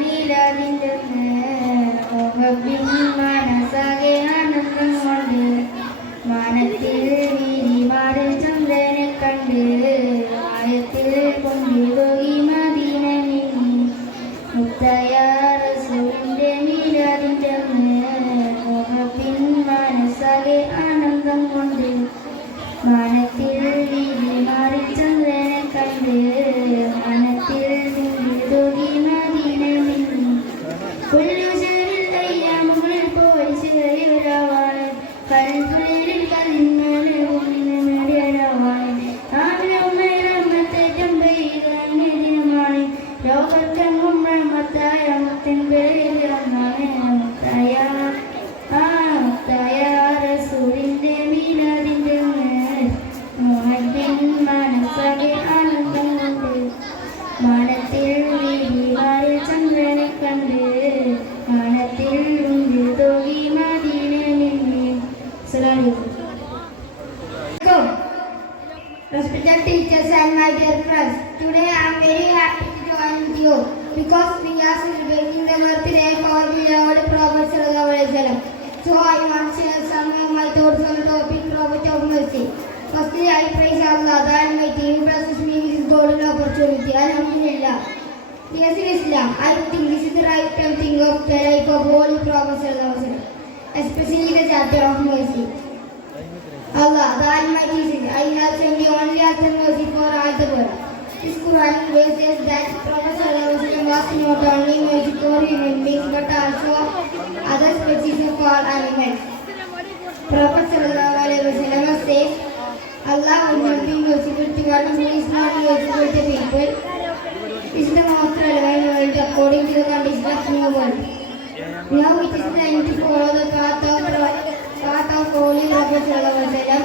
മീലാദിന്റെ മനസ്സാകെ ആനന്ദം കൊണ്ട് മാനത്തിൽ വീരിമാറിൽ ചന്ദ്രനെ കണ്ട് ആയത്തിൽ കൊണ്ടുപോയി മദീന നീങ്ങി മുത്തയ റസൂലിന്റെ മീലാദിന്റെ മനസ്സാകെ ആനന്ദം കൊണ്ട് മാനത്തിൽ വീരിമാറിൽ ചന്ദ്രനെ കണ്ട് മാനത്തിൽ കൊണ്ടുപോയി മദീന നീങ്ങി പുല്ലുചേരിൽ അയ്യാമുകളിൽ പോയി ചെറിയൊരാവാണ് കൽപ്പനയിൽ കലിന്മേലെ മേടിയരാവാണ് ആഗ്രഹമേറ്റം പെയ്താണ് ലോകത്തെങ്ങും മത്തായ മുത്തിൻ പേരിലാണ് മുത്തായ റസൂലിന്റെ മീലാദിന്റെ മനസ്സാകെ ആനന്ദം കൊണ്ട് മാനത്തിൽ വീരിമാറിൽ ചന്ദ്രനെ കണ്ട് മാനത്തിൽ തോകി മദീന നിന്ന്. Respected teachers and my dear friends, today I am very happy to join with you because we are celebrating the birthday of our beloved Prophet Sallallahu Alaihi Wasallam. So I want to share some of my thoughts on the topic Prophet of Mercy. Firstly, I praise Allah, the Almighty, who blesses me with this golden opportunity. Alhamdulillah. Yes, in Islam, I think this is the right time to think of the life of Holy Prophet Sallallahu Alaihi Wasallam, especially the chapter of mercy. Allah, the Almighty says, I have sent the only author mercy for all the world. This Quran verse says that Prophet Sallallahu Alaihi Wasallam was not only mercy for human beings but also other species of all animals. Prophet Sallallahu Alaihi Wasallam says, Allah will not be merciful to one who is not merciful to people. This is the most relevant world according to the condition of new world. Now it is time to follow the path of Holy Prophet Sallallahu Alaihi Wasallam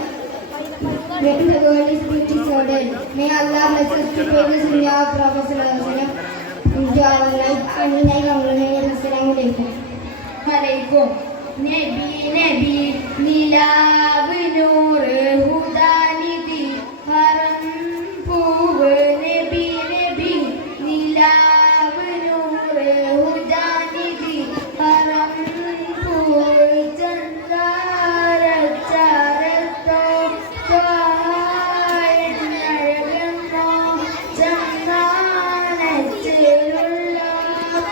when the world is being disordered. May Allah bless us to pay the sunnah of Prophet Sallallahu Alaihi Wasallam into our life. Amin. Assalamu alaikum. Nabi Nabi Nilav Noor Huda Nidhi Haram Poob Nabi Nabi Nilav Noor Huda Nidhi Haram Poob Chandra Charato Chayanayagamo Chamana Cherulla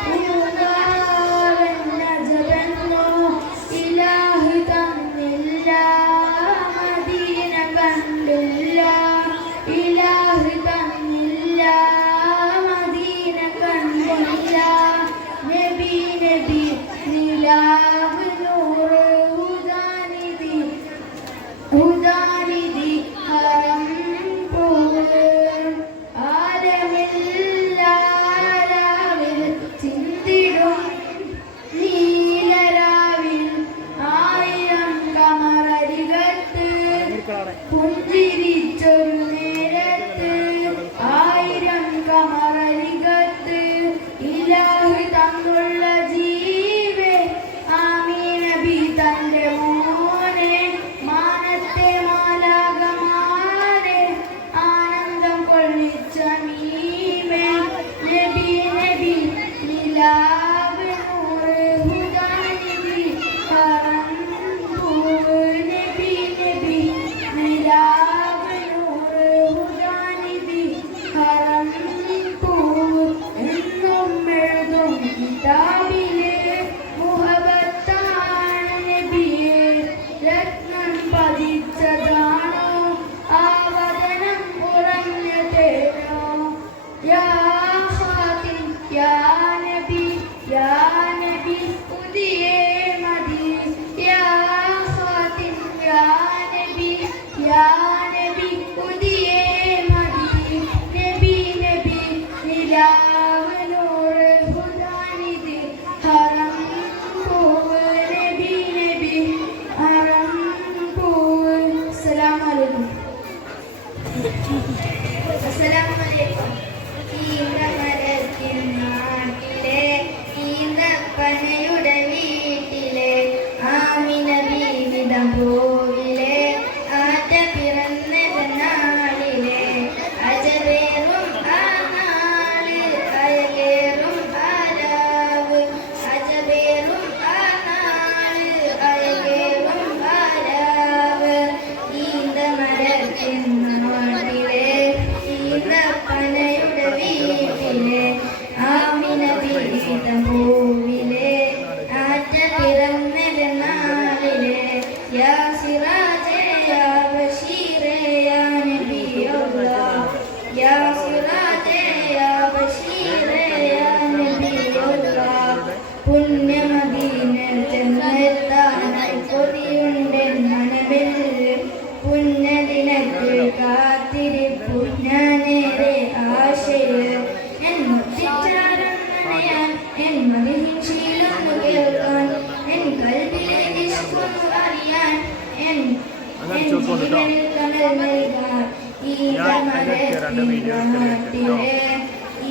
Pudavan Najabanno Ilahi Tamilla Madina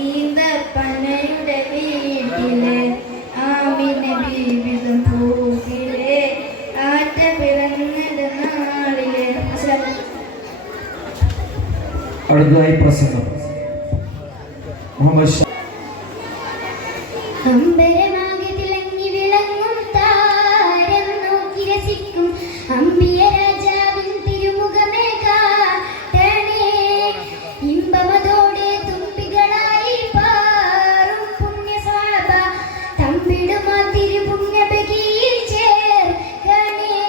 ഈന്തപ്പനയുടെ വീട്ടിലെ ആമിനെ ജീവിതം പൂവിലെ ആറ്റ പിറന്നത് നാളിലെ. അടുത്തതായി പ്രസംഗം മുഹമ്മദ് അമ്പരമാകെ തിളങ്ങി വിളങ്ങും താരം നോക്കി രസിക്കും അമ്പിയ രാജാവിൻ തിരുമുഖമേ കാട്ടണേ. ഇമ്പമതോടെ തുമ്പികളായി പാറും പുണ്യസ്വാഭ തമ്പിടുമാ തിരുപുണ്യബഗിയിൽ ചേർക്കണേ.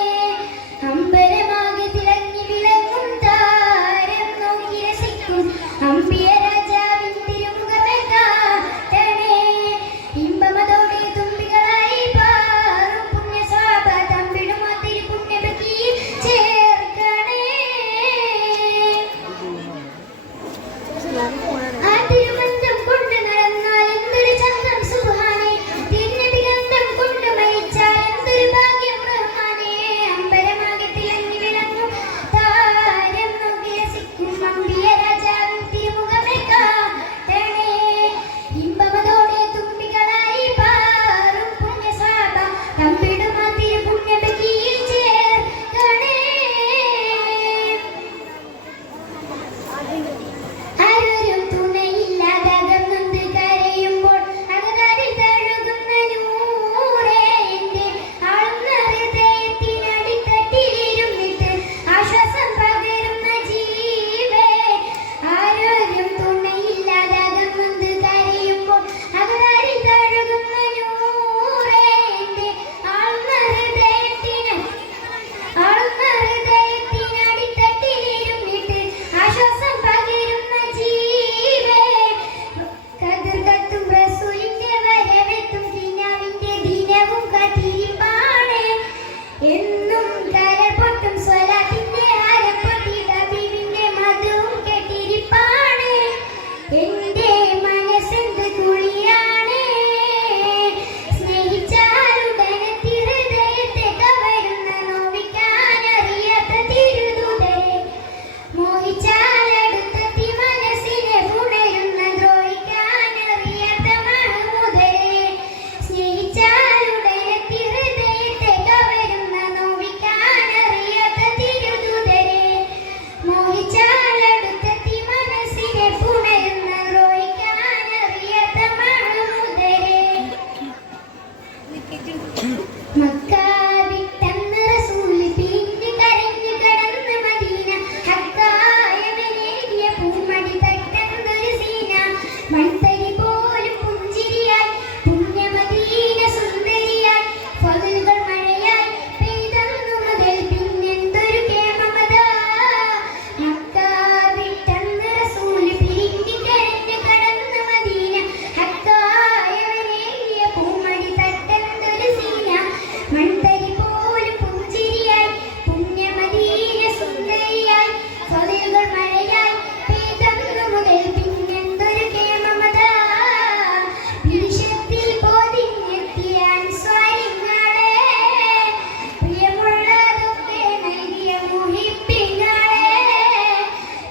അമ്പരമാകെ തിളങ്ങി വിളങ്ങും താരം നോക്കി രസിക്കും അമ്പിയ രാജാവിൻ തിരുമുഖമേ കാട്ടണേ. ഇമ്പമതോടെ തുമ്പികളായി പാറും പുണ്യസ്വാഭ തമ്പിടുമാ തിരുപുണ്യബഗിയിൽ ചേർക്കണേ. ആ തിരുമന്ത്രം കൊണ്ട് നടന്നാൽ എന്തൊരു ചന്തം സുബ്ഹാനേ. തിരുനബി ഗന്ധം കൊണ്ട് മയിച്ചാൽ എന്തൊരു ഭാഗ്യം റഹ്മാനേ. അമ്പരമാകെ തിളങ്ങി വിളങ്ങും താരം നോക്കി രസിക്കും അമ്പിയ രാജാവിൻ തിരുമുഖമേ കാട്ടണേ. ഇമ്പമതോടെ തുമ്പികളായി പാറും പുണ്യസ്വാഭ തമ്പിടുമാ തിരുപുണ്യബഗിയിൽ ചേർക്കണേ. ആരൊരും തുണയില്ലാതകർന്നൊന്ന് കരയുമ്പോൾ അകതാരിൽ തഴുകുന്ന നൂറേ എൻ്റെ ആളുന്ന ഹൃദയത്തിനടിത്തട്ടിലിരുന്നിട്ട് ആശ്വാസം പകരുന്ന ജീവേ. ആരൊരും തുണയില്ലാതകർന്നൊന്ന് കരയുമ്പോൾ അകതാരിൽ തഴുകുന്ന നൂറേ എൻ്റെ ആളുന്ന ഹൃദയത്തിനടിത്തട്ടിലിരുന്നിട്ട് ആശ്വാസം പകരുന്ന ജീവേ. കതിർകത്തും റസൂലിന്റെ വരവെത്തും ദിനാവിന്റെ ദിനവും കാത്തിരിപ്പാണ്. എന്നും കരപൊട്ടും സ്വലാത്തിന്റെ ഹരപ്പൊട്ടി ഹബീബിന്റെ മധുവും കേട്ടിരിപ്പാണ്. എന്റെ മനസ്സെന്ത് കുളിരാണ് സ്നേഹിച്ചാലുടനെ ഹൃദയത്തെ കവരുന്ന നോവിക്കാനറിയാത്ത തിരുദൂതരെ. മോഹിച്ചാലടുത്തെത്തി മനസ്സിനെ പുണരുന്ന ദ്രോഹിക്കാനറിയാത്ത മഹമൂദരെ. സ്നേഹിച്ചാലുടനെ ഹൃദയത്തെ കവരുന്ന നോവിക്കാനറിയാത്ത തിരുദൂതരെ. മോഹിച്ചാലടുത്തെത്തി മനസ്സിനെ പുണരുന്ന ദ്രോഹിക്കാനറിയാത്ത മഹമൂദരെ. മക്ക വിട്ടന്ന് റസൂല് പിരിഞ്ഞ് കരഞ്ഞ് കടന്ന് മദീന. ഹക്കായവനേകിയ പൂമടി തട്ടുന്നൊരു സീന. മൺതരി പോലും പുഞ്ചിരിയായി പുണ്യമദീന സുന്ദരിയായി ഫضലുകൾ മഴയായി പെയ്തന്നു മുതൽ പിന്നെന്തൊരു കേമമതാ. മക്ക വിട്ടന്ന് റസൂല് പിരിഞ്ഞ് കരഞ്ഞ് കടന്ന് മദീന. ഹക്കായവനേകിയ പൂമടി തട്ടുന്നൊരു സീന. മൺതരി പോലും പുഞ്ചിരിയായി പുണ്യമദീന സുന്ദരിയായി ഫضലുകൾ മഴയായി പെയ്തന്നു മുതൽ പിന്നെന്തൊരു കേമമതാ. വിരിശത്തിൽ പൊതിഞ്ഞെത്തിയ അൻസ്വാരിങ്ങളെ പ്രിയമുള്ളതൊക്കെ നൽകിയ മുഹിബ്ബിങ്ങളെ.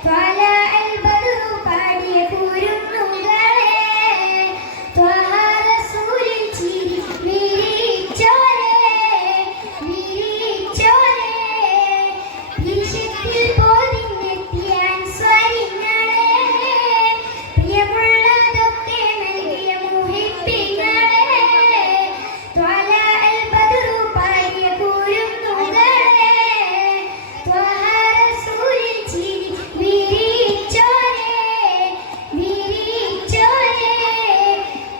ത്വല അൽ ബദറു പാടിയ കുരുന്നുകളെ. ത്വഹ റസൂലിൻ ചിരി വിരിച്ചോരെ വിരിച്ചോരെ. വിരിശത്തിൽ പൊതിഞ്ഞെത്തിയ അൻസ്വാരിങ്ങളെ പ്രിയമുള്ളതൊക്കെ നൽകിയ മുഹിബ്ബിങ്ങളെ. ത്വല അൽ ബദറു പാടിയ കുരുന്നുകളെ. ത്വഹ റസൂലിൻ ചിരി വിരിച്ചോരെ വിരിച്ചോരെ.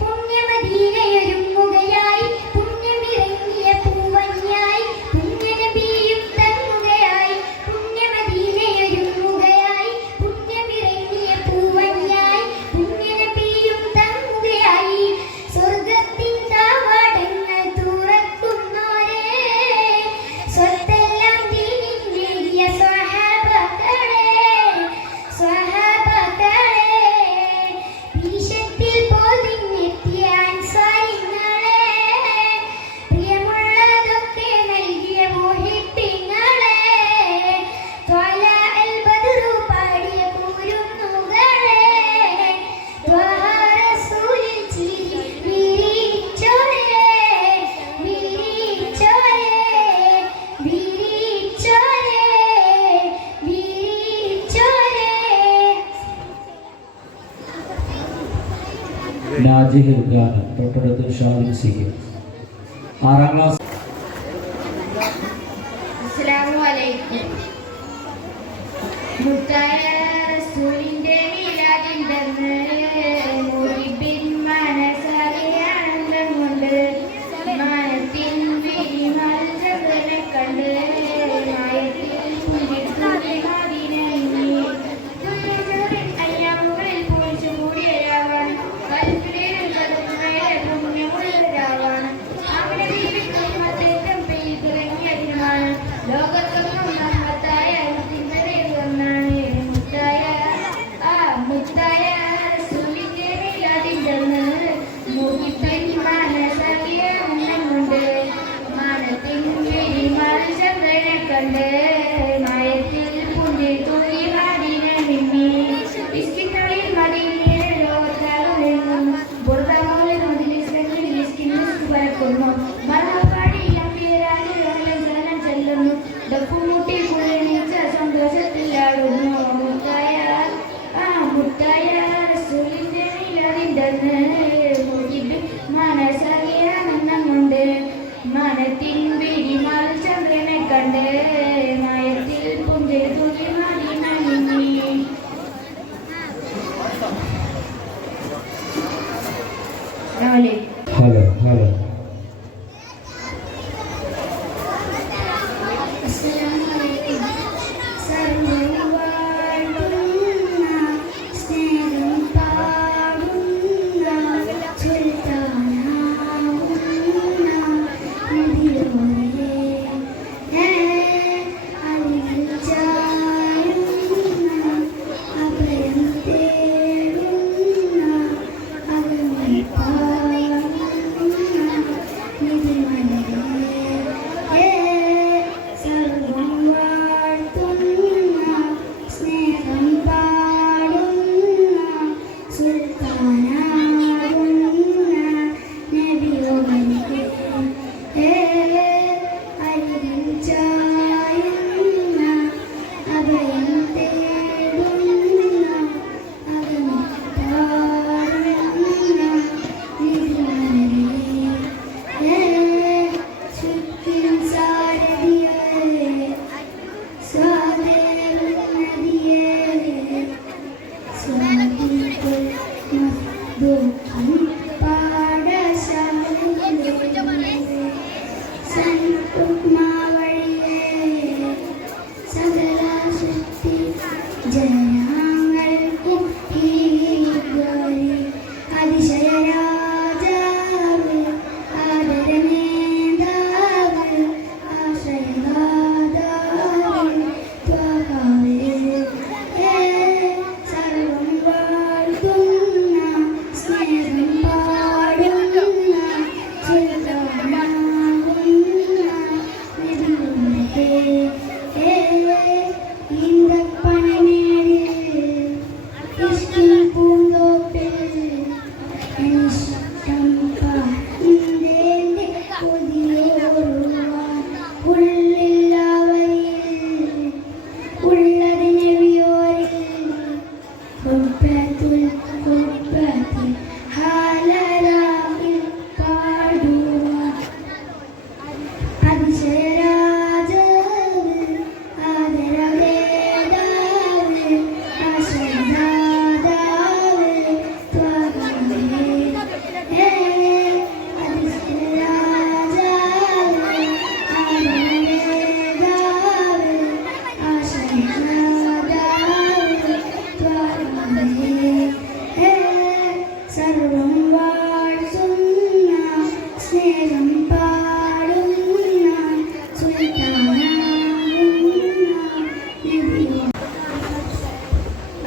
പുണ്യമദീനയൊരുങ്ങുകയായി പുണ്യമിറങ്ങിയ പൂവനിയായി പുണ്യനബിയും തങ്ങുകയായി. പുണ്യമദീനയൊരുങ്ങുകയായി പുണ്യമിറങ്ങിയ പൂവനിയായി പുണ്യനബിയും തങ്ങുകയായി. സ്വർഗത്തിൻ കവാടങ്ങൾ തുറക്കുന്നോരേ സ്വത്തെല്ലാം തിരിഞ്ഞെറിയ സ്വഹാബകളെ സ്വഹാബകളെ. വിരിശത്തിൽ പൊതിഞ്ഞെത്തിയ അൻസ്വാരിങ്ങളെ പ്രിയമുള്ളതൊക്കെ നൽകിയ മുഹിബ്ബിങ്ങളെ. വാചിക ഉദ്ഘാടനം തൊട്ടടുത്ത് ഷാദിൻ സിക്ക്. 6ാം ക്ലാസ്. അസ്സലാമു അലൈക്കും. മുത്തായ റസൂലിന്റെ മീലാദിന്റന്ന് മുഹിബിൻ മനസ്സാലെ ആനന്ദം കൊണ്ട് മാനത്തിൻ വിരിമാൽ ചന്ദ്രനെ കണ്ട് മായത്തിൽ പുലിത്തുള്ളി മദീനയിൽ അയ്യാമുകളിൽ പൂഴ്ച കൂടിയരാവാൻ കൽപ്പിലെ പുണ്യമുള്ളവരാവാൻ അവിടെ ജീവിക്കും അദ്ദേഹം പെയ്തിറങ്ങിയതിനാണ് ലോകത്തൊന്നും നമ്മത്തായ ഒന്നാണ് മുത്തായ റസൂലിന്റെ മീലാദിന്റന്ന് മുഹിബിൻ മനസ്സാകിയ ഉണ്ണമുണ്ട് മാനത്തിൻ വിരിമാൽ ചന്ദ്രനെ കണ്ട് മായത്തിൽ പുഞ്ചി തൂങ്ങി മദീന നിന്നി ഇസ്കിനുള്ളിൽ മദീനയിലെ ലോകത്താകുമെന്നും ബുർദമോളിൽ മുതലിസ്കങ്ങളിൽ ഇസ്കിന് പരക്കുന്നു മറപ്പാടി അമ്പിയരാജുകളിൽ ജനം ചെല്ലുന്നു ഡപ്പുമുട്ടി കുളിർണിച്ച സന്തോഷത്തിലാടുന്നു മുത്തായ റസൂലിന്റെ മീലാദിന്റന്ന് മുഹിബിൻ മനസ്സാകിയ ഉണ്ണമുണ്ട് മാനത്തിൻ വിരിമാൽ ചന്ദ്രനെ കണ്ട് മായത്തിൽ പുഞ്ചി തൂങ്ങി മദീന നിന്നി. Hello hello.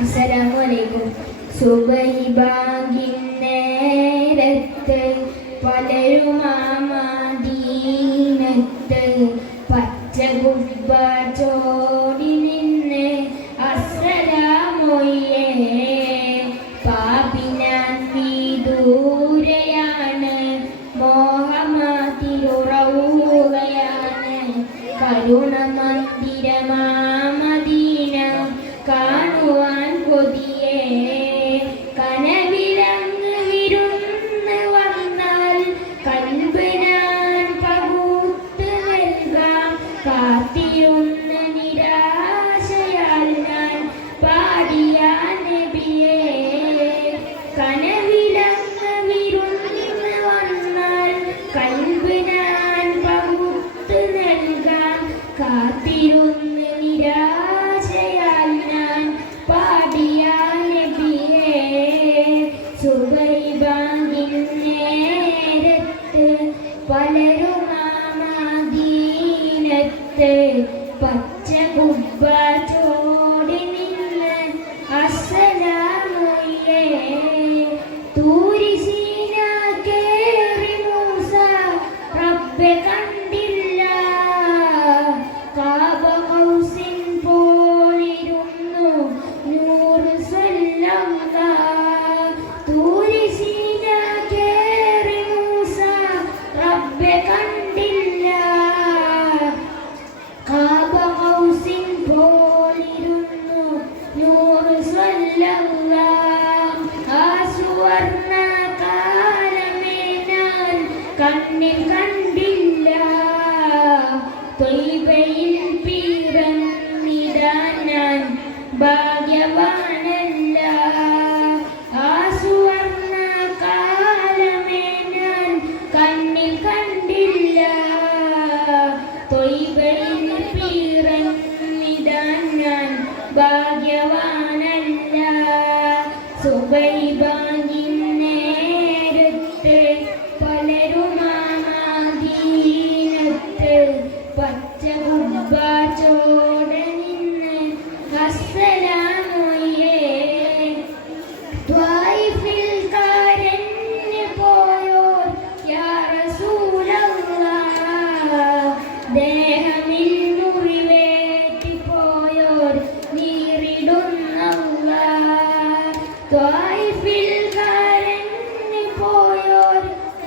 അസ്സലാമലൈക്കും. സുബഹി ബാങ്കിൻ നേരത്ത് പലരും മദീനത്ത് പച്ച കുബ്ബ ചോടി നിന്ന് അസ്സലാമൊയ്യേ പാപിനാൻ ദൂരെയാണ് മോഹമാതിരുറവുകയാണ് കരുണ മന്ദിരമാമദീന കാണുവാൻ കൊതിയേ കനവിലങ്ങ് വിരുന്ന കാത്തിരുന്ന് നിരാശയാൽ ഞാൻ പാടിയ നബിയേ സുബൈ ബാങ്കിൻ നേരത്ത് പലരും മദീനത്ത് പച്ച കുബ്ബ ചോടി നിന്ന് അസ്സലാമേ തൂരി സീന കേറി മൂസ റബ്ബെ കണ്ടില്ല കാബ കൗസിൻ പോലിരുന്നു നൂറ് സ്വല്ലല്ലാഹ് തൂരി സീന കേറി മൂസ റബ്ബെ കണ്ടില്ല കാബ കൗസിൻ പോലിരുന്നു നൂറ് സ്വല്ലല്ലാഹ് ആ സുവർണ്ണ കാലമേ ഞാൻ കണ്ണിൽ കണ്ടില്ല ത്വയ്ബയിൽ പിറന്നിടാൻ ഞാൻ ഭാഗ്യവാനല്ല ആ സുവർണ്ണ കാലമേ ഞാൻ കണ്ണിൽ കണ്ടില്ല ത്വയ്ബയിൽ പിറന്നിടാൻ ഞാൻ ഭാഗ്യവാനല്ല സുബൈ ബാങ്കിൻ നേരത്ത് പലരും മദീനത്ത് പച്ച കുബ്ബ ചോടെ നിന്ന് അസ്സലാമേ ത്വായിഫിൽ കരഞ്ഞു പോയോർ യാ റസൂലല്ലാഹ് ദേഹമിൽ മുറിവേറ്റി പോയോർ നീറിടുന്നല്ലാഹ് ത്വായിഫിൽ കരഞ്ഞു പോയോർ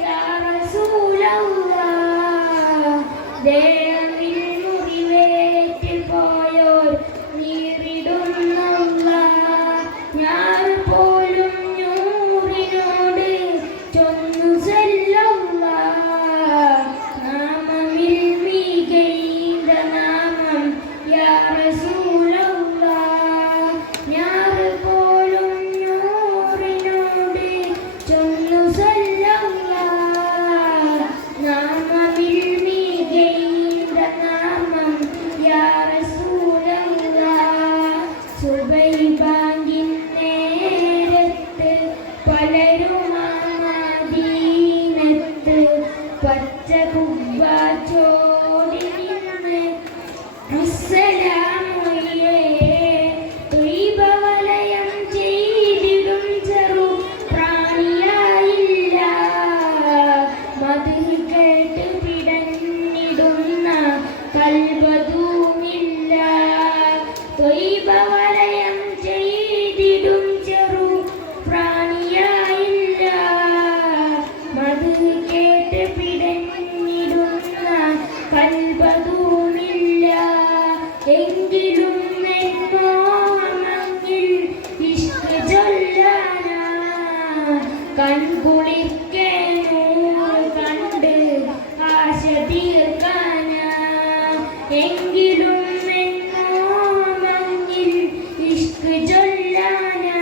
യാ റസൂലല്ലാഹ് ദേഹമിൽ മുറിവേറ്റി പോയോർ നീറിടുന്നല്ലാഹ് ഞാൻ പോലും നൂറിനോട് ചൊന്നു സല്ലല്ലാഹ് നാമമിൽ മികൈന്ത നാമം യാ റസൂലല്ലാഹ് ഞാൻ പോലും നൂറിനോട് ചൊന്നു സല്ലല്ലാഹ് നാമമിൽ മികൈന്ത നാമം യാ റസൂലല്ലാഹ് സുബൈ ബാങ്കിൻ നേരത്ത് പലരും മദീനത്ത് പച്ച കുബ്ബ ചോടി നിന്ന് അസ്സലാമേ ത്വയ്ബ വലയം ചെയ്തിടും ചെറു പ്രാണിയായില്ല മദ്ഹ് കേട്ട് പിടഞ്ഞിടുന്ന കൽബതുമില്ല ത്വയ്ബ വലയം ചെയ്തിടും ചെറു പ്രാണിയായില്ല മദ്ഹ് കേട്ട് പിടഞ്ഞിടുന്ന കൽബതുമില്ല എങ്കിലും എന്നോമങ്ങിൽ ഇഷ്ക് ചൊല്ലാനാ കൺകുളിർക്കെ നൂറ് കണ്ട് ആശ തീർക്കാനാ എങ്കിലും എന്നോമങ്ങിൽ ഇഷ്ക് ചൊല്ലാനാ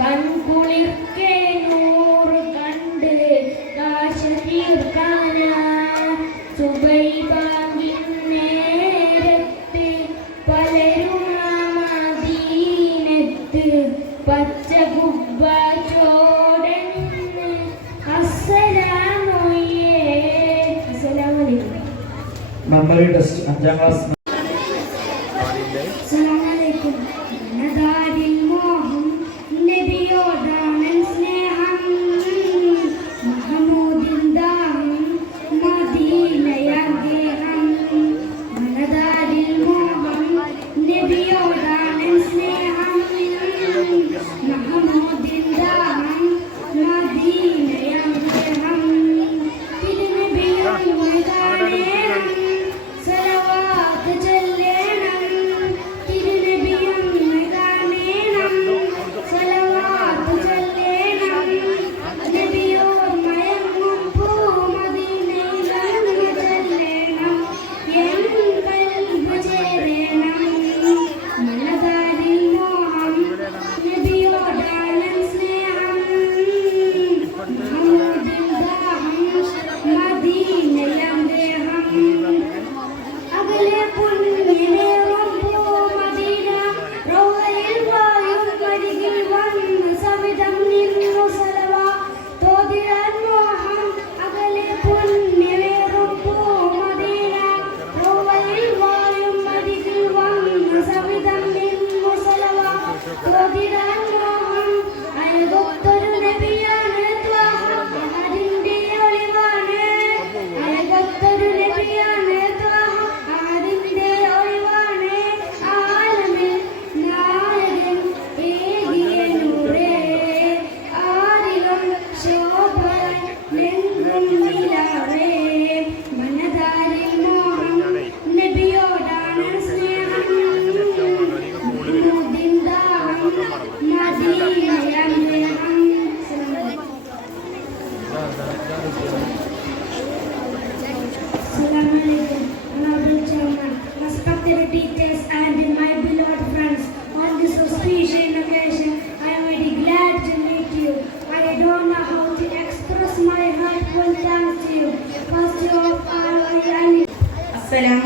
കൺകുളിർക്കെ നൂറ് കണ്ട് ആശ തീർക്കാനാ സുബൈ ബാങ്കിൻ നേരത്ത് പലരും മദീനത്ത് പച്ച കുബ്ബ ചോടെ നിന്ന് അസ്സലാമേ അസ്സലാമലൈക്കും മെമ്മറി ടെസ്റ്റ് 5ാം ക്ലാസ് അസ്സലാമലൈക്കും മനതാരിൽ മോഹം നബിയോടാണ് സ്നേഹം മഹമൂദിൻ ദാഹം മദീനയാഗേഹം മനതാരിൽ മോഹം നബിയോടാണ് സ്നേഹം മഹമൂദിൻ ദാഹം മദീനയാഗേഹം തിരുനബിയോട് കാണേണം സലവാത്ത്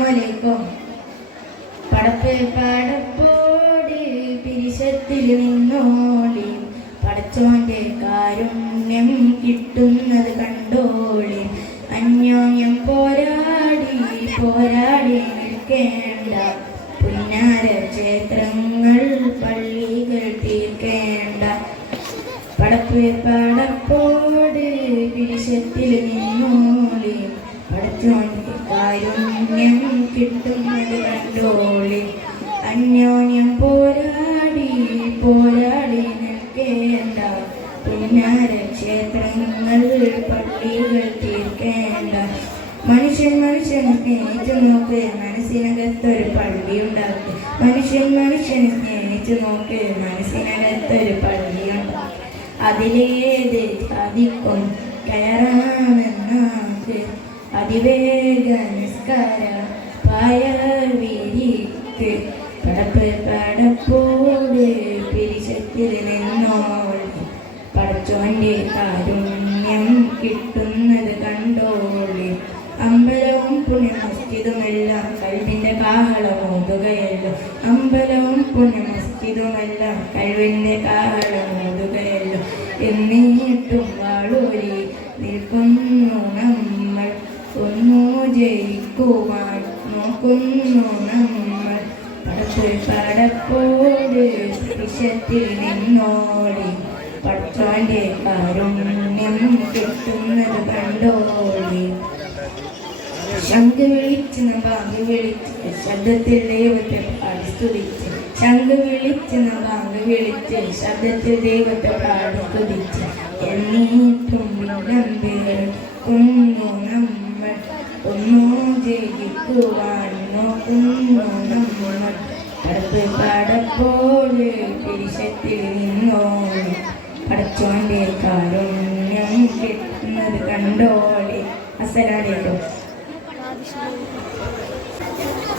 അസ്സലാമലൈക്കും. പടപ്പോട് പിരിശത്തിൽ നിന്നോളി, പടച്ചോന്റെ കാരുണ്യം കിട്ടുന്നത് കണ്ടോളി. അന്യോന്യം പോരാടി നിൽക്കേണ്ട, പുന്നാര ക്ഷേത്രങ്ങൾ പള്ളികൾ തീർക്കേണ്ട. പടപ്പോട് പിരിശത്തിൽ നിന്നോളി, പടച്ചോന്റെ കാരുണ്യം കിട്ടുന്നത് കണ്ടോളി. അന്യോന്യം പോരാടി നിൽക്കേണ്ട, പുന്നാര ക്ഷേത്രങ്ങൾ പള്ളികൾ തീർക്കേണ്ട. മനുഷ്യനെ സ്നേഹിച്ചു നോക്ക്, മനസ്സിനകത്തൊരു പള്ളി ഉണ്ടാക്കി. മനുഷ്യനെ സ്നേഹിച്ചു നോക്ക്, മനസ്സിനകത്തൊരു പള്ളി ഉണ്ടാക്കി. അതിലേത് സാധിക്കും കയറാമെന്നാക്ക്, അതിവേഗ നിസ്കാര പായൽ വിരിക്ക്. പടപ്പോട് പിരിശത്തിൽ നിന്നോളി, പടച്ചോന്റെ കാരുണ്യം കിട്ടുന്നത് കണ്ടോളി. അമ്പലവും പുണ്യമസ്ജിദുമെല്ലാം കഴിവിന്റെ കാഹളമോതുകയല്ലോ. അമ്പലവും പുണ്യമസ്ജിദുമെല്ലാം കഴിവിന്റെ കാഹളമോതുകയല്ലോ. എന്നിട്ടും വാളൂരി നിൽക്കുന്നു നമ്മൾ, ഒന്നു ജയിക്കുവാൻ നോക്കുന്നു നമ്മൾ. പടപ്പോട് വിഷത്തിൽ നിന്നോളി, പടച്ചോന്റെ കാരുണ്യം കിട്ടുന്നത് കണ്ടോളി. ശംഖ് വിളിച്ച് ബാങ്ക് വിളിച്ച് ശബ്ദത്തിൽ ദൈവത്തെ പാടി സ്തുതിച്ച്. ശംഖ് വിളിച്ച് ബാങ്ക് വിളിച്ച് ശബ്ദത്തിൽ ദൈവത്തെ പാടി സ്തുതിച്ച്. എന്നിട്ടും വിളമ്പിക്കുന്നു നമ്മൾ, ഒന്നു ജയിക്കുവാൻ നോക്കുന്നു നമ്മൾ. പടപ്പോട് പിരിശത്തിൽ നിന്നോളി, പടച്ചോന്റെ കാരുണ്യം കിട്ടുന്നത് കണ്ടോളി. അസ്സലാമലൈക്കും.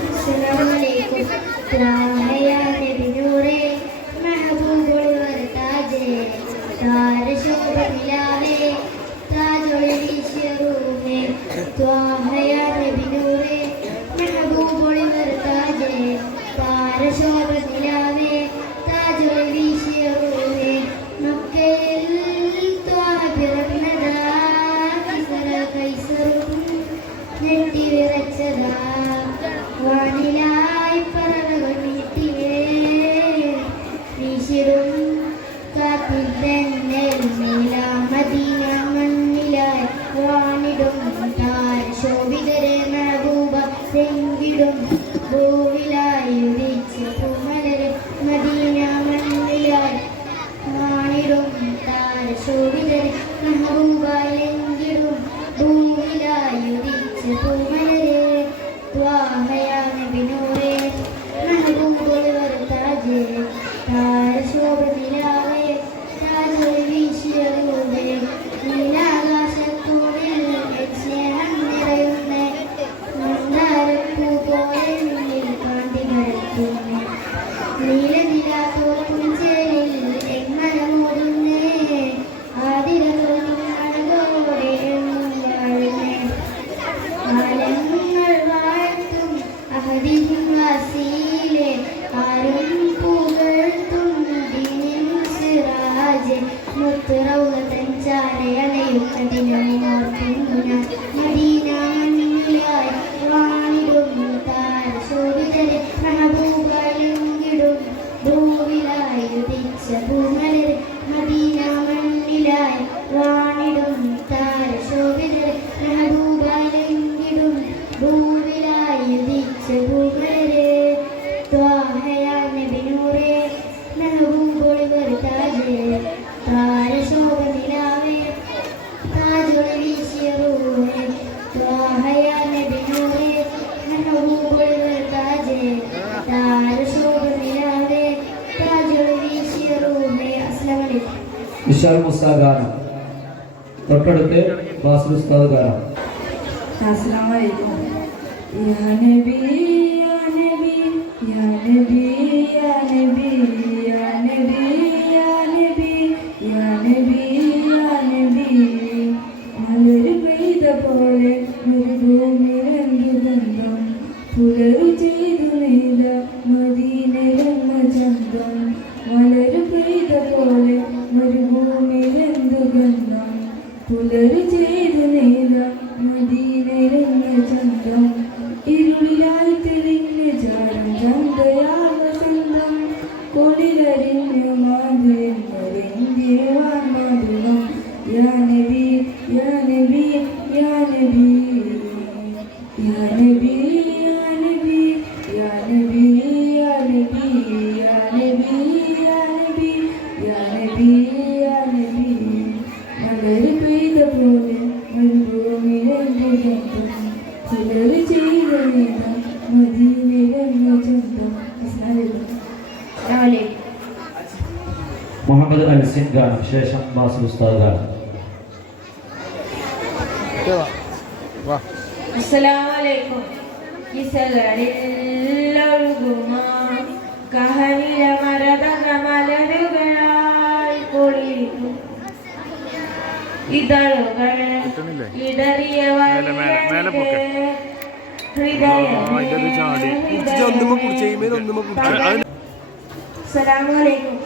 अस्सलामुअलैकुम। ताया नबी नूरे महबूबुल वरताजे, तार शोभ मिलावे ताजुल विशरूहे। ताया नबी नूरे महबूबुल वरताजे, तार शोभ मिलावे ताजुल विशरूहे। मक्कയിൽ ത്വാഹ പിറന്നതാ, കിസറ കൈസറും ഞെട്ടിവിറച്ചതാ. വാനിലായി പറവകൾ നീട്ടിയേ, വീശിടും കാറ്റിൽ തന്നെ നീലാമദീന മണ്ണിലായി വാണിടും താരശോഭിതരെ മെഹബൂബ തെങ്കിടും. ഭൂവിലായി ഉദിച്ച പൂമലരെ മദീന മണ്ണിലായി വാണിടും താരശോഭിതരെ മെഹബൂബ തെങ്കിടും. ഭൂവിലായി ഉദിച്ച പൂമലരെ ത്വാഹയാ നബി നൂറേ മെഹബൂബുൽ വരതാജേ, താരശോഭ നിലാവേ താജുൽ വീശിയറൂഹേ. നീലാകാശത്തൂണിൽ സ്നേഹം നിറയുന്നേ, മന്ദാരപ്പൂ പോലെ ഉള്ളിൽ കാന്തി പരത്തുന്നേ. നീലനിലാ തോൽക്കും ചേരിൽ എങ്ങനമോടുന്നേ, ആതിര തോന്നും അഴകോടെ എന്നും വാഴുന്നേ. ആലങ്ങൾ വാഴ്ത്തും അഹദിൻ വാസിയിലെ, ആരും പുകഴ്ത്തും ദീനിൻ സിറാജെ. മുത്തുറൗളതൻ ചാരയണയുന്ന ദിനമോർക്കുന്നു ഞാൻ, മദീന മണ്ണിലായി വാണിടും താരശോഭിതരെ മെഹബൂബ എങ്കിടും. ഭൂവിലായി ഉദിച്ച പൂമലരെ മദീന മണ്ണിലായി വാണിടും താരശോഭിതരെ മെഹബൂബ എങ്കിടും. ഭൂവിലായി ഉദിച്ച പൂമലരെ ത്വാഹയാ നബി നൂറേ മെഹബൂബുൽ വരതാജേ, താരശോഭ നിലാവേ താജുൽ വീശിയറൂഹേ. ത്വാഹയാ നബി നൂറേ മെഹബൂബുൽ വരതാജേ, താരശോഭ നിലാവേ താജുൽ വീശിയറൂഹേ. അസ്സലാമലൈക്കും. വിശാൽ മുസ്താഖാണ്. തൊട്ടടുത്ത് ബാസിൽ ഉസ്താദ് കാണാം. അസ്സലാമലൈക്കും. യാ നബി യാ നബി യാ നബി യാ നബി യാ നബി യാ നബി യാ നബി യാ നബി. മലര് പെയ്ത പോലെ ഒരു ഭൂമി രംഗു ബന്ധം, പുലരു ചെയ്തു നെയ്ത മദീനയിലെന്ന ചന്തം മലരു പെയ്ത പോലെ മരുഭൂമിയിലെന്തു ഗന്ധം പുലരു ചെയ്തു നെയ്ത മദീനയിലെന്ന ചന്തം ഇരുളിലായി തെളിഞ്ഞ ചാരം ചന്തയാക സ്വന്തം കൊളിലരിഞ്ഞു മാതിരിഞ്ഞ മാധുരം യാ നബി യാ നബി യാ നബി യാ നബി യാ നബി യാ നബി യാ നബി യാ നബി യാ നബി യാ നബി മലര് പെയ്ത പോലെ മരുഭൂമിയിലെന്തു ഗന്ധം ചിലര് ചെയ്ത നേരം മദീനയിലെന്ന ചന്തം. മുഹമ്മദ് അൽസിൻ ഗാനം, ശേഷം ബാസിൽ ഉസ്താദ് ഗാനം. അസ്സലാമലൈക്കും. ഇസകളിൽ ഒഴുകുമാ കഹനില മരതക മലരുകളായി പൊളിക്കും ഇതളുകൾ ഇടറിയ അസ്സലാമലൈക്കും.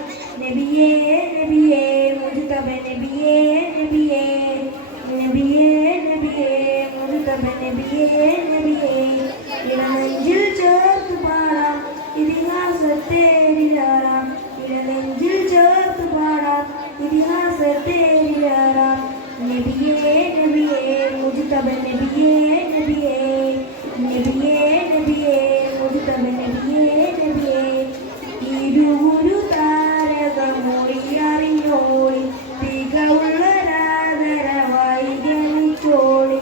നബിയേ നബിയേ മുജ്തബ നബിയേ നബിയേ നബിയേ നബിയേ മുജ്തബ നബിയേ നബിയേ ഇളനെഞ്ചിൽ ചേർത്ത് പാടാം ഇതിഹാസത്തെ വിലാറാം ഇളനെഞ്ചിൽ ചേർത്ത് പാടാം ഇതിഹാസത്തെ വിലാറാം നബിയേ നബിയേ മുജ്തബ നബിയേ നബിയേ നബിയേ നബിയേ മുജ്തബ നബിയേ നബിയേ ഇരുമുരു താരകമൊഴി അറിഞ്ഞോളി തികവുള്ളരാദരവായി ഗണിച്ചോളി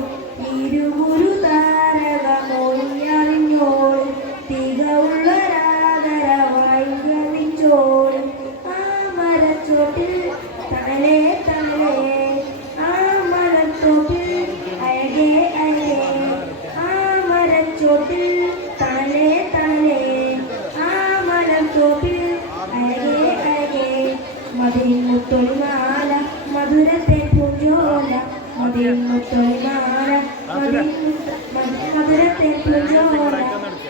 ഇരുമുരു താരകമൊഴി അറിഞ്ഞോളി തികവുള്ളരാദരവായി ഗണിച്ചോളി ആ മരച്ചോട്ടിൽ തണലേ തണലേ ആ മരച്ചോട്ടിൽ അഴകേ അഴകേ ആ മരച്ചോട്ടിൽ തണലേ തണലേ ആ മരച്ചോട്ടിൽ അഴകേ അഴകേ മതിൽ മുത്തൊളിമാല മധുരത്തെ പുഞ്ചോല മതിൽ മുത്തൊളിമാല മധുരത്തെ പുഞ്ചോല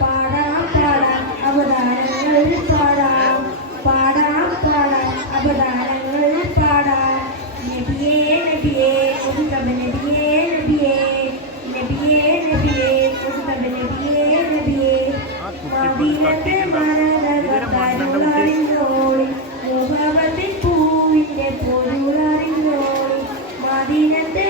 പാടാം പാടാം അവതാരങ്ങൾ പാടാം പാടാം പാടാം അവതാരങ്ങൾ പാടാം നബിയേ നബിയേ മുസ്തഫ നബിയേ നബിയേ നബിയേ നബിയേ മുസ്തഫ നബിയേ നബിയേ മദീനത്തെ മരതകത്തരുളറിഞ്ഞോളി മുഹമ്മദിൻ പൂവിന്റെ പൊരുളറിഞ്ഞോളി മദീനത്തെ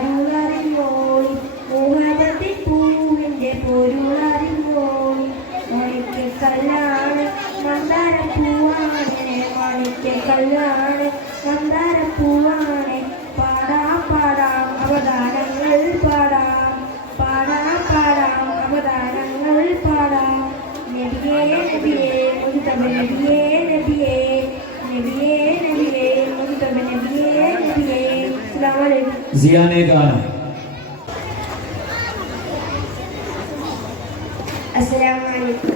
മരതകത്തരുളറിഞ്ഞോളി മുഹമ്മദിൻ പൂവിന്റെ പൊരുളറിഞ്ഞോളി മണിക്കല്ലാണ് മന്ദാരപ്പൂവാണ് മണിക്കല്ലാണ് മന്ദാരപ്പൂവാണ് പാടാം പാടാം അവതാരങ്ങൾ പാടാം പാടാം പാടാം അവതാരങ്ങൾ പാടാം നബിയേ നബിയേ മുസ്തഫ നബിയേ നബിയേ നബിയേ നബിയേ മുസ്തഫ നബിയേ നബിയേ. അസ്സലാമു അലൈക്കും. സിയാനെ ഗാനം. അസ്സലാമലൈക്കും.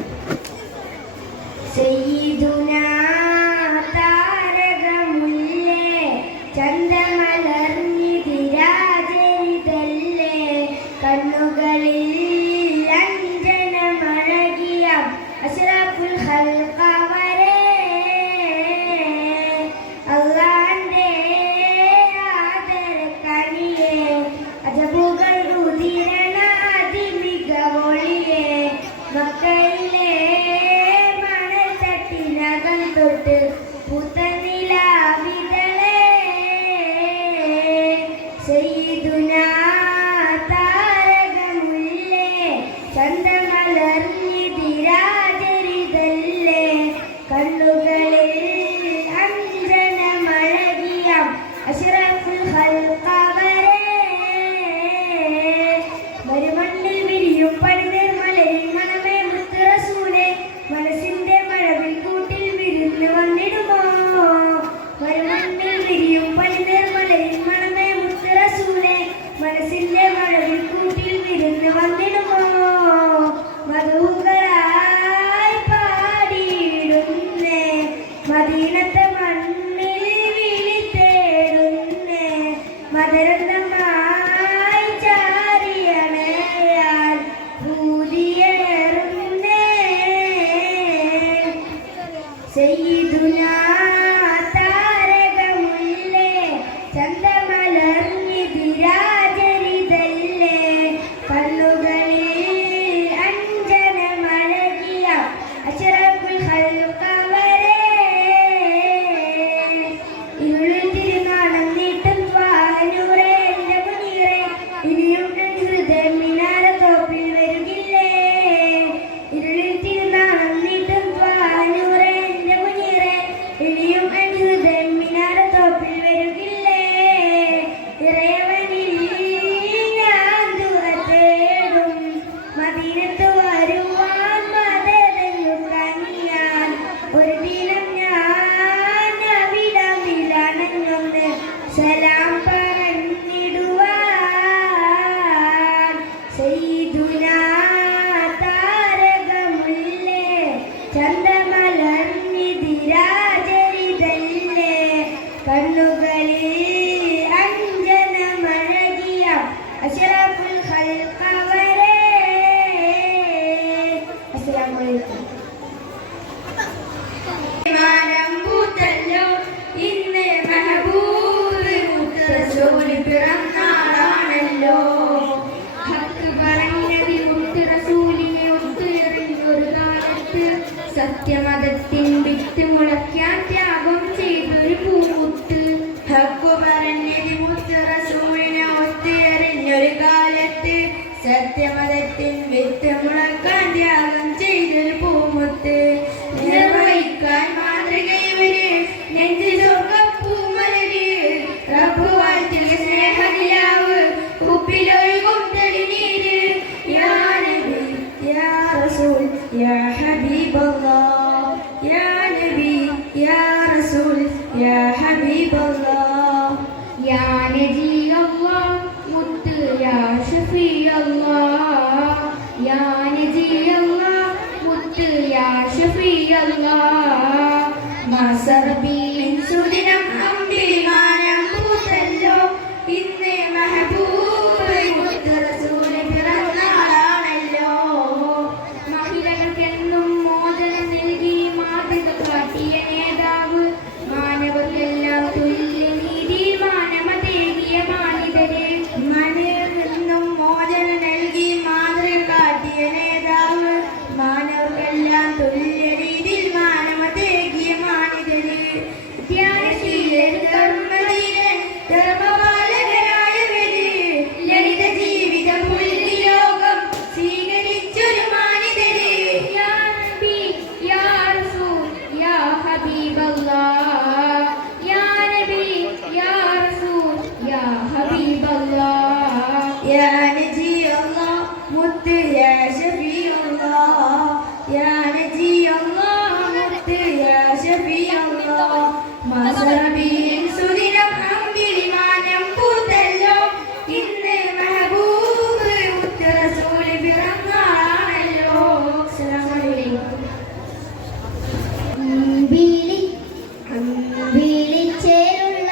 സയ്യിദുനാ താരകമുല്ലേ ചന്ദ്രമലർന്നിതിരാജരിതല്ലേ കണ്ണുകളിൽ അഞ്ജനമഴകിയ അശ്റഫുൽ ഖൽഖവരേ അല്ലാഹുവിന്റെ ആദരക്കനിയേ അജബുകൾ രുതിരണ അതിമികവൊളിയേ മക്കയിലെ മണൽത്തട്ടിനകം തൊട്ട് പുത്തനിലാവിതളേ സയ്യിദുനാ താരകമുല്ലേ ചന്ദ്രമലർന്നിതിരാജരിതല്ലേ കണ്ണുകളിൽ അഞ്ജനമഴകിയ അശ്റഫുൽ ഖൽഖവരേ മരുമണ്ണിൽ വിരിയും പനിനീർമലയിൽ മണമേ മുത്ത് റസൂലേ മനസ്സിന്റെ മഴവിൽ കൂട്ടിൽ വിരുന്ന് വന്നിടുമോ മരുമണ്ണിൽ വിരിയും പനിനീർമലയിൽ മണമേ മുത്ത് റസൂലേ മനസ്സിന്റെ മഴവിൽ കൂട്ടിൽ വിരുന്ന് വന്നിടുമോ സത്യമതത്തിൻ വിത്ത് മുളയ്ക്കാൻ ത്യാഗം ചെയ്തൊരു പൂമുത്ത്. ഹക്കു പറഞ്ഞതി മുത്ത് റസൂലിനെ ഒത്തിയറിഞ്ഞൊരു കാലത്ത്. സത്യമതത്തിൻ വിത്ത് മുളക്കാൻ ത്യാഗം ചെയ്തൊരു പൂമുത്ത്. നിർവഹിക്കാൻ മാതൃകയിവര് നെഞ്ചിൽ സ്വർഗ്ഗപ്പൂമലര്. റബ്ബ് വാഴ്ത്തിയ സ്നേഹനിലാവ് ഉപ്പിലൊഴുകും തെളിനീര്. യാ നബി യാ റസൂൽ യാ ഹബീബല്ലാഹ്. യാ നബി യാ റസൂൽ യാ ഹബീബല്ലാഹ്. യാ നബി അല്ലാഹ് മുത്ത് യാ ഷഫീ അല്ലാഹ്. യാ നബി അല്ലാഹ് മുത്ത് യാ ഷഫീ അല്ലാഹ്. മാസറബിൻ സുദിനം അമ്പിളിമാനം പൂത്തല്ലോ. ഇന്ന് മെഹബൂബ് മുത്ത് റസൂൽ പിറന്നാളാണല്ലോ. മഹിളകൾക്കെന്നും മോചനം നൽകി മാതൃക കാട്ടിയ നേതാവ്. മാനവർക്കെല്ലാം തുല്യ നീതി മാനമതേകിയ മാനിതരെ. മനുഷ്യർക്കെന്നും മോചനം നൽകി മാതൃക കാട്ടിയ നേതാവ്. മാനവർക്കെല്ലാം തുല്യ രീതിയിൽ മാനമതേകിയ മാനിതര്. ധ്യാനശീലൻ ധർമ്മധീരൻ ധർമ്മപാലകരായവര്. ലളിത ജീവിതം പുൽകി ലോകം സ്വീകരിച്ചൊരു മാനിതര്. യാ നബി യാ റസൂൽ യാ ഹബീബല്ലാഹ്. യാ നബി യാ റസൂൽ യാ ഹബീബല്ലാഹ്. യാ നബി അല്ലാഹ് മുത്ത് യാ ഷഫീ അല്ലാഹ്. യാ നബി അല്ലാഹ് മുത്ത് യാ ഷഫീ അല്ലാഹ്. മാസറബിൻ സുദിനം അമ്പിളിമാനം പൂത്തല്ലോ. ഇന്ന് മെഹബൂബ് മുത്ത് റസൂൽ പിറന്നാളാണല്ലോ. അസ്സലാമു അലൈക്കും. അമ്പിളിച്ചേലുള്ള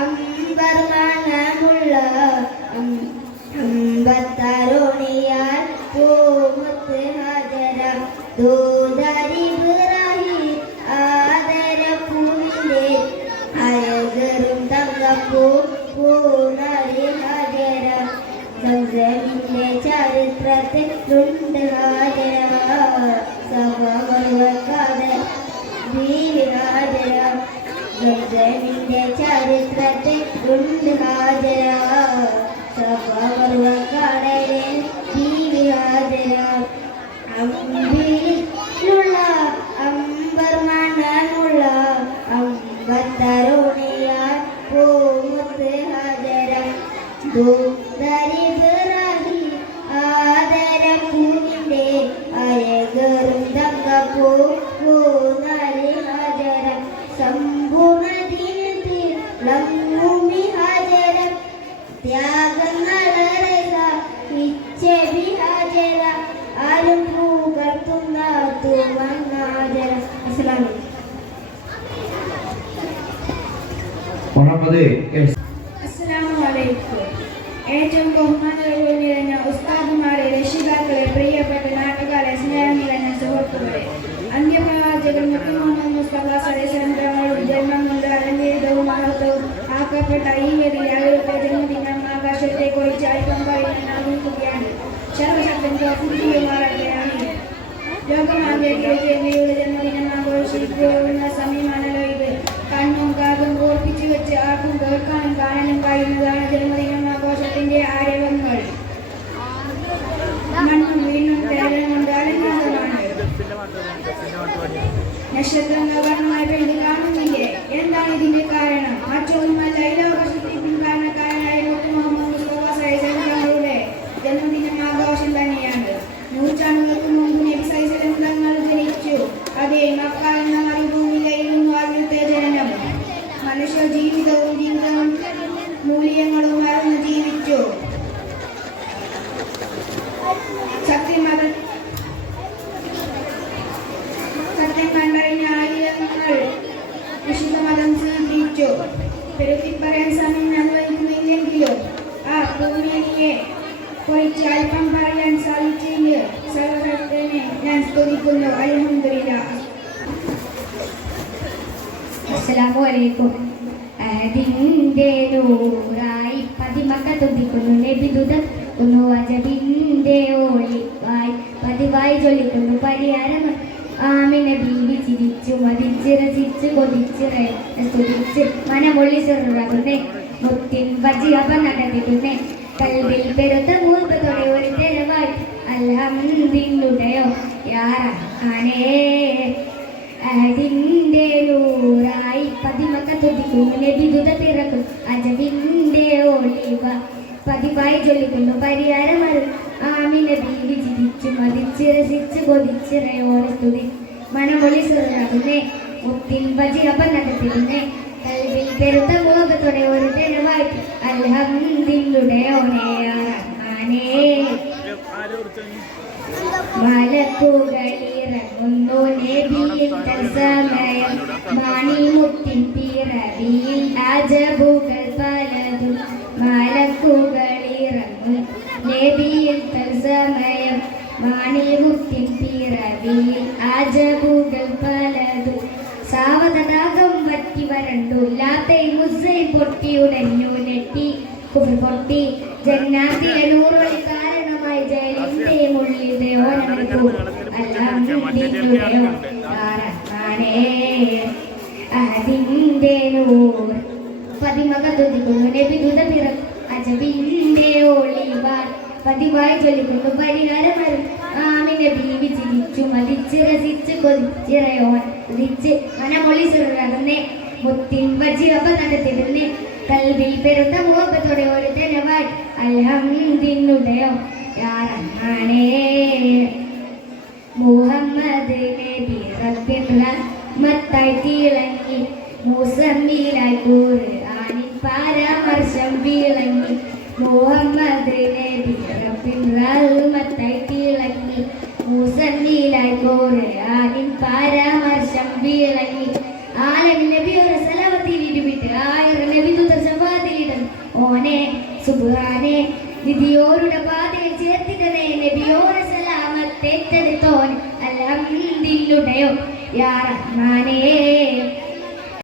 അമ്പർ മണമുള്ള അമ്പത്തരുണിയാൽ പൂമുത്ത് ഹജര. ദൂതരിബ്രാഹിം ആദരപ്പൂവിന്റെ അഴകറും തങ്കപ്പൂ പൂനരി ഹജര. സംസമിന്റെ ചരിത്രത്തിലുണ്ട് ഹാജര. സഭവക്കാതെ ബീവി ഹാജര. സംസമിന്റെ ചരിത്രത്തിലുണ്ട് ഹാജര. സഭവക്കാതെ ബീവി ഹാജര. അമ്പിളിലുള്ള അമ്പർ മണമുള്ള അമ്പത്തരുണിയാൽ പൂമുത്ത് ഹജര. ദൂതരിബ്രാഹിം ആദരപ്പൂവിന്റെ അഴകറും തങ്കപ്പൂ പൂനരി ഹജര. സമ്പൂർണ്ണ ദിനത്തിൽ ലംഘുമി ഹജര. ത്യാഗങ്ങളേറെ സഹിച്ചബി ഹജര. ആരും പൂകർത്തുന്ന തുമന്നാജര. അസ്സലാമു അലൈക്കും. മുഹമ്മദ് എസ്. അസ്സലാമു അലൈക്കും. ഏറ്റവും ബഹുമാനങ്ങൾ നിറഞ്ഞ ഉസ്താദുമാരെ, രക്ഷിതാക്കളെ, പ്രിയപ്പെട്ട നാട്ടുകാരെ, സ്നേഹം നിറഞ്ഞ സുഹൃത്തുക്കളെ, അന്ത്യപ്രവാചകൻ മുഹമ്മദ് മുസ്തഫ സ്വല്ലല്ലാഹു അലൈഹി വസല്ലം തങ്ങളുടെ ജന്മം കൊണ്ട് അലങ്കരിതവും മഹത്വവും ആക്കപ്പെട്ട ഈ വേദിയിൽ അവരുടെ ജന്മദിനം ആകാശത്തെ കുറിച്ച് അല്പം പറയാൻ ആഗ്രഹിക്കുകയാണ്. സർവശക്തൻ തോഫീക്കുമാറാകട്ടെ. ആമീൻ. ലോകമാകെയുടെ ജന്മദിനം ആഘോഷിക്കുന്ന സമയമാണല്ലോ ഇത്. കണ്ണും കാതും ഓർപ്പിച്ചു വെച്ച് ആർക്കും കേൾക്കാനും കാണാനും കഴിയുന്നതാണ് ജന്മദിനം ആഘോഷത്തിന്റെ ആരവങ്ങൾ. മണ്ണും വീണും തേടലും കൊണ്ട് അലങ്കൃതമാണ്. നക്ഷത്രങ്ങൾ വർണ്ണമായി പെയ്ത് കാണുന്നില്ലേ? എന്താണ് ഇതിന്റെ കാരണം? മറ്റൊന്നുമല്ല, ഈ ലോകത്തിന്റെ കാരണക്കാരനായ മുഹമ്മദ് മുസ്തഫ സ്വല്ലല്ലാഹു അലൈഹി വസല്ലം തങ്ങളുടെ ജന്മദിനം ആഘോഷം തന്നെയാണ്. നൂറ്റാണ്ടുകൾക്ക് മുമ്പ് നബി സ്വല്ലല്ലാഹു അലൈഹി വസല്ലം തങ്ങൾ ജനിച്ചു. അതേ മക്ക എന്ന മരുഭൂമിയിലായിരുന്നു അവിടുത്തെ ജനനം. മനുഷ്യ ജീവിതവും മൂല്യങ്ങളും മറന്നു ജീവിച്ചു. സത്യം കണ്ടറിഞ്ഞ ആയിരങ്ങൾ വിശുദ്ധ മതം സ്വീകരിച്ചു. പെരുത്തി പറയാൻ സമയം അനുവദിക്കുന്നില്ലെങ്കിലും ആ ഭൂമിയെ കുറിച്ച് അല്പം പറയാൻ സാധിച്ചെങ്കിൽ സർവ്വശക്തനെ ഞാൻ സ്തുതിക്കുന്നു. അൽഹംദുലില്ലാഹ്. അസ്സലാമു അലൈക്കും. അതിന്റെ നൂറായി പതിമക്ക തുമ്പിക്കുന്നു നബിദുതക്കുന്നു. അജബിന്റെ ഓളിവായി പതിവായി ചൊല്ലിക്കുന്നു പരിഹാരം ആമിനെ ബീവി ചിരിച്ചു മതിച്ച് രസിച്ച് കൊതിച്ച് സ്തുതിച്ച് മനമൊള്ളി ചെറുതാകുന്നേ മുത്തിൻ വജിയപ നടത്തിക്കുന്നേ കൽവിൽ പെരുത്ത മൂർപ്പത്തോടെ ഒരു തെരവായി അൽഹംദുലില്ലയോ യാറ ആനേ അതിന്റെ നൂറായി പതിമക്ക തുതിക്കുന്നു നബിദുത പിറക്കും അജവിന്റെ ഒളിവ പതിവായി ചൊല്ലിക്കുന്നു പരിഹാരമറി ആമിനെ ബീവി ചിരിച്ചു മതിച്ച് രസിച്ച് കൊതിച്ച് റയോടെ സ്തുതി മണമൊളി ചെറുതാകുന്നേ മുത്തിൻ വജിയപ നടത്തിക്കുന്നേ കൽവിൽ പെരുത്ത മൂർപ്പത്തോടെ ഒരു തെരവായി അൽഹംദുലില്ലയോ ആനേ മലക്കുകളിറങ്ങുന്നു നബിയിൽ തത്സമയം മാണിമുത്തിൻ പിറവിയിൽ അജബുകൾ പലതും മലക്കുകളിറങ്ങും നബിയിൽ തത്സമയം മാണിമുത്തിൻ പിറവിയിൽ അജബുകൾ പലതും സാവതടാകം വറ്റി വരണ്ടു ലാത്തൈ മുസ്സൈ പൊട്ടിയുടഞ്ഞു നെട്ടി കുഫർ പൊട്ടി ജന്നാത്തിലെ നൂറുകളി കാരണമായി ജയലിന്റെ മുള്ളിലെ ഓരോ അതിന്റെ നൂർ പതിമക തുതിക്കുന്നു നബിദുത പിറക്കും അജബിന്റെ ഒളിവാൻ പതിവായി ചൊല്ലിക്കുന്നു പരിഹാരമരും ആമിനെ ബീവി ചിരിച്ചു മതിച്ച് രസിച്ച് കൊതിച്ചിറയോൻ ഉദിച്ച് മനമൊളി ചെറുതാകുന്നേ മുത്തിൻ വജിയപ നടത്തിരുന്നേ കൽവിൽ പെരുത്ത മുഹബത്തോടെ ഒരു തെരവായി അൽഹംദുലില്ലയോ യാ റഹ്മാനേ മുഹമ്മദ് നബി റബ്ബിൻ റഹ്മത്തായി തിളങ്ങി മുസമ്മിലായി ഖുർആനിൻ പരാമർശം വിളങ്ങി മുഹമ്മദ് നബി റബ്ബിൻ റഹ്മത്തായി തിളങ്ങി മുസമ്മിലായി ഖുർആനിൻ പരാമർശം വിളങ്ങി ആലം നബിയുടെ സലവത്തിൽ ഇരുവിട്ട് ആയിരം നബിദൂത സവാദിലിടം ഓനെ സുബ്ഹാനെ വിധിയോരുടെ പാതയിൽ ചേർത്തിടണേ നബിയോടെ സലാമത്തേറ്റെടുത്തോൻ അൽഹംദുലില്ലയോ യാ റഹ്മാനേ